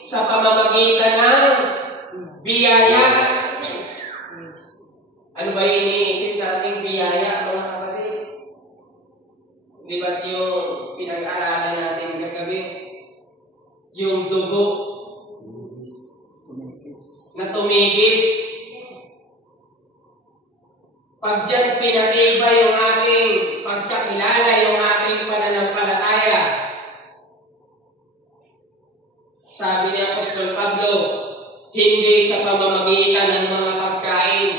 sa pamamagitan ng biyaya. Ano ba iniisip nating biyaya, mga kapatid? Di ba't yung pinag-aralan natin kagabi? Yung dugo na tumigis. Pag dyan pinatibay yung ating pagkakilala, yung ating pananampalataya. Sabi ni Apostol Pablo, hindi sa pamamagitan ng mga pagkain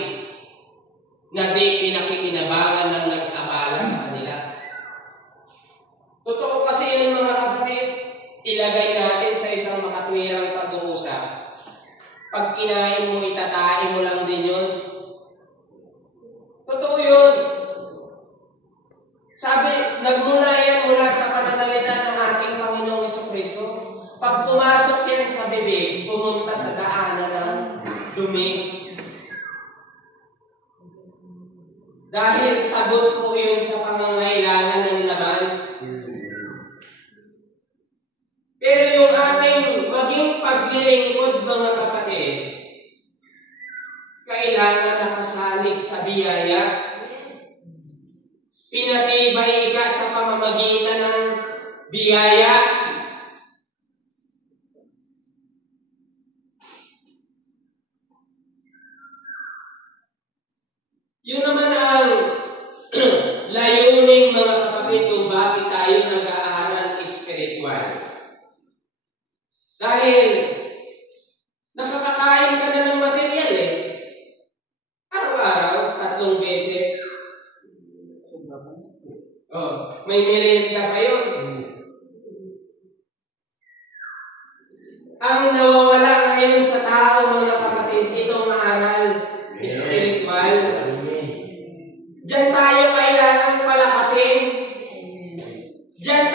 na di pinakikinabangan ng nag-abala sa kanila. Totoo kasi yung mga kapatid, ilagay natin sa isang makatwirang pag-uusap. Pag kinain mo, itatain mo lang din yun. Totoo yun. Sabi, nagmula yan mula sa pananalita ng ating Panginoong Jesucristo. Pag pumasok yan sa bibig, pumunta sa daanan ng dumi. Dahil sagot po yun sa pangangailangan ng laman. Pero yung ating maging paglilingkod, mga kapatid, kailangan nakasalig sa biyaya. Pinatibay ka sa pamamagitan ng biyaya. Yun naman ang layunin, mga kapatid, kung bakit tayo nag-aaral espiritual. Dahil nakakakain ka na ng material eh. Araw-araw, 3 beses. Oh, may merienda pa yun. Ang nawawala ngayon sa tao, mga kapatid, itong aral espiritual. Diyan tayo kailangan palakasin. Diyan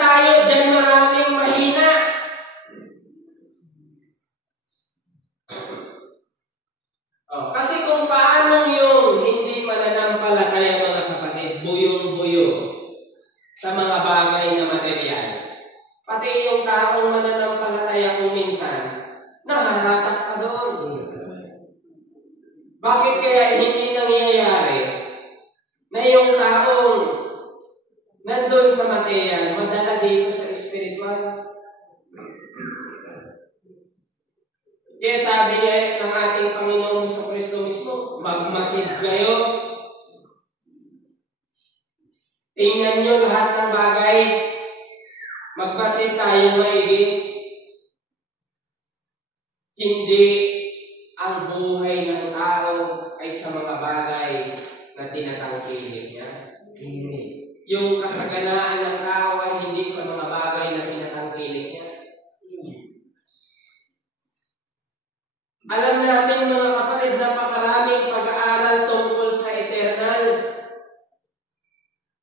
maraming mahina. Kasi kung paano yung hindi mananampalataya, mga kapatid, buyong-buyo sa mga bagay na material. Pati yung taong mananampalataya kung minsan, nahahatak pa doon. Bakit kaya hindi nangyayari na yung taong nandun sa material, madala dito sa espiritual? Kaya sabi niya ng ating Panginoong Jesucristo mismo, magmasid kayo. Tingnan nyo lahat ng bagay. Magmasid tayo maigi. Hindi ang buhay ng tao ay sa mga bagay na tinatangkilik niya. Yung kasaganaan ng tao ay hindi sa mga bagay na tinatangkilik niya. Alam natin, mga kapatid, napakaraming pag-aaral tungkol sa eternal.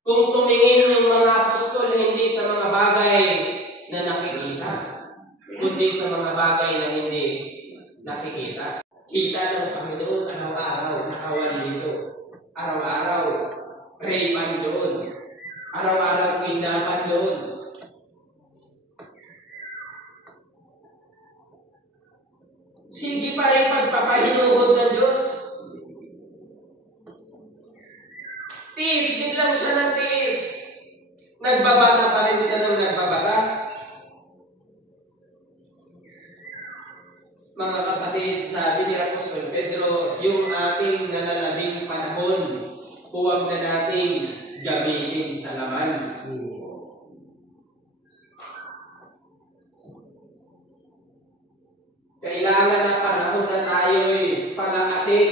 Kung tumingin ng mga apostol, hindi sa mga bagay na nakikita, kundi sa mga bagay na hindi nakikita. Kita ng Panginoon araw-araw, nakawan dito. Araw-araw, raypan doon. Araw-araw, kidnapan doon. Sige pa rin pagpapahinuhod ng Diyos. Tiis, din lang siya ng tiis. Nagbabata pa rin siya ng nagbabata. Mga kapatid, sabi ni Apostol Pedro, yung ating nalalabing panahon, huwag na nating gamitin sa laman. Kailangan na panahon na tayo'y palakasin.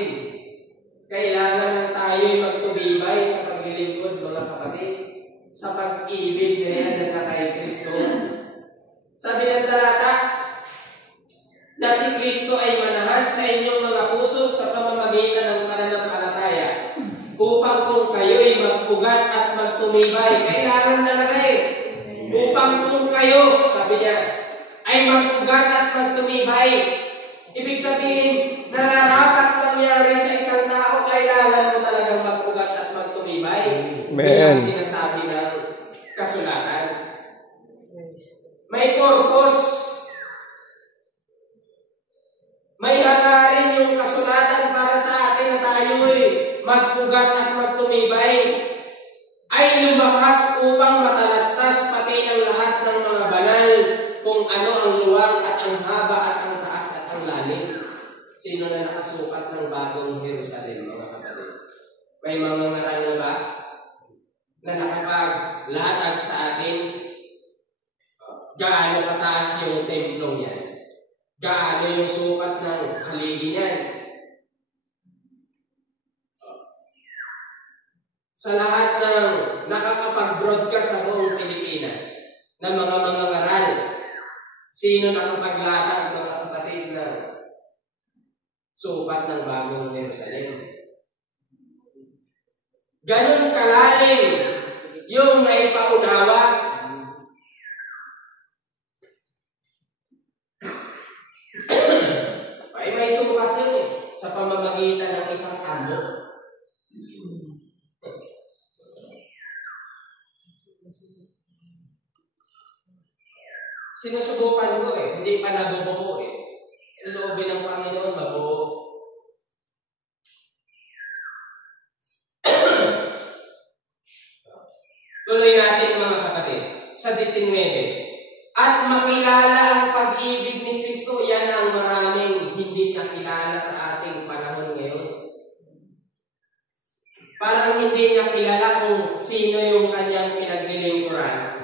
Kailangan na tayo'y magtumibay sa paglilingkod, mga kapatid, sa pag-ibig na yan na kay Kristo. Sabi ng talata, na si Kristo ay manahan sa inyong mga puso sa pamamagitan ng pananampalataya, upang kung kayo'y magpugat at magtumibay, kailangan talaga upang kung kayo, sabi niya, ay magpugat at magtumibay. Ibig sabihin, nararapat mangyari sa isang tao, kailangan mo talagang magpugat at magtumibay. Amen. Ang sinasabi ng kasulatan. May purpose. magpugat at magtumibay, ay lumakas upang matalastas pati ng lahat ng mga banal kung ano ang luwang at ang haba at ang taas at ang lalim. Sino na nakasukat ng bagong Jerusalem, mga kapatid? May mga ngaral na ba na nakapaglatag sa atin gaano kataas yung templong yan? Gaano yung sukat ng haligi niyan? Sa lahat ng nakakapag-broadcast sa buong Pilipinas ng mga ngaral, sino nakapaglatag, mga kapatid, ng sukat ng bagong Jerusalem? Ganon kalalim yung naipaunawa. Ay may sukat yun sa pamamagitan ng isang amok. Sinusubukan ko hindi pa nabubuo Ang loobin ng Panginoon mabuo. Tuloy natin, mga kapatid, sa 19. At makilala ang pag-ibig ni Kristo, yan ang maraming hindi nakilala sa ating panahon ngayon. Parang hindi nakilala kung sino yung kanyang pinaglilingkuran.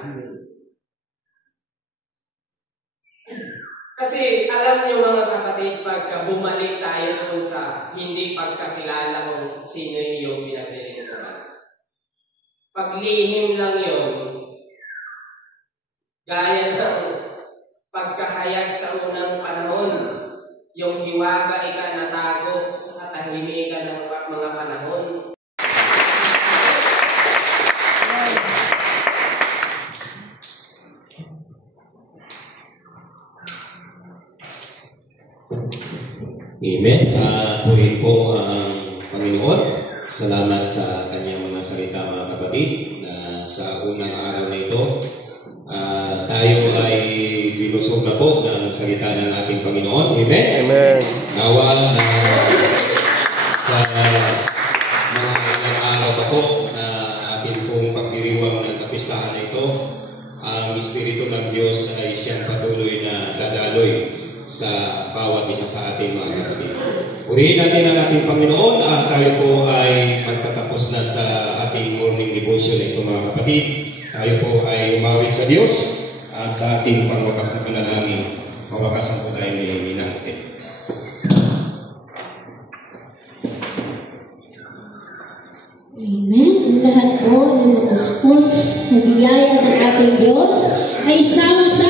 Kasi alam niyo, mga kapatid, pagka bumalik tayo doon sa hindi pagkakilala kung sino yung pinaglilingkuran. Paglihim lang yun, gaya ng pagkahayag sa unang panahon, yung hiwaga natago sa katahimikan ng mga panahon. Amen. Purihin po ang Panginoon. Salamat sa kanyang mga salita, mga kapatid, na sa unang araw na ito, tayo ay binusog na po ng salita ng ating Panginoon. Amen. Amen. Nawa na sa mga ilang araw pa po na ating pong pagdiriwang ng kapistahan na ito, ang Espiritu ng Diyos ay siyang patuloy na dadaloy sa bawat isa sa ating mga kapatid. Purihin natin ang ating Panginoon at tayo po ay magtatapos na sa ating morning devotion na ito, mga kapatid. Tayo po ay umawit sa Diyos at sa ating pangwakas na panalangin. Mawakasan po tayo nilingin natin. Amen. Ang lahat po na napuspos sa biyaya ng ating Diyos ay sama-sama